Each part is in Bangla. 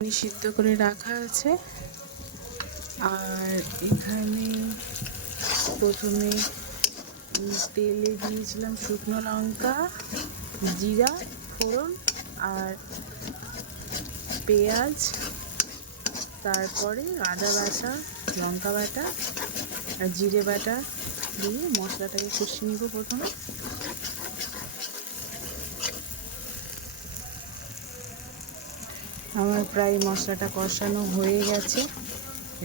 ঘুগনি সিদ্ধ করে রাখা আছে। আর এখানে প্রথমে তেলে দিয়েছিলাম শুকনো লঙ্কা, জিরা, ফোড়ন আর পেঁয়াজ। তারপরে আদা বাটা, লঙ্কা বাটা আর জিরে বাটা দিয়ে মশলাটাকে কষিয়ে নিব প্রথমে। আমার প্রায় মশলাটা কষানো হয়ে গেছে।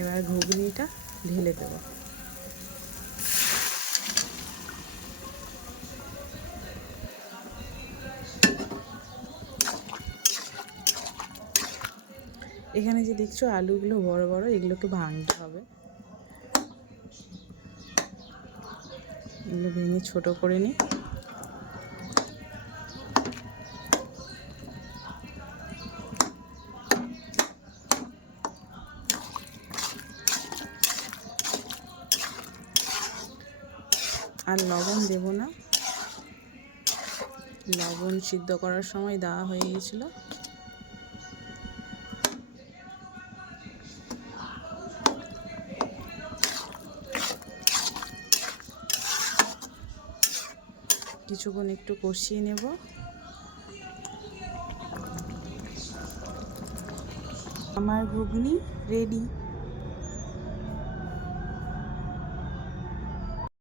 এবার ঘুগনিটা ঢেলে দেবো। এখানে যে দেখছ, আলুগুলো বড় বড়, এগুলোকে ভাঙতে হবে। এগুলো ভেঙে ছোট করে নিই। আর লবণ দেব না। লবণ সিদ্ধ করার সময় দেওয়া হয়ে গেছিল কিছুক্ষণ একটু কষিয়ে নেব। আমার ঘুগনি রেডি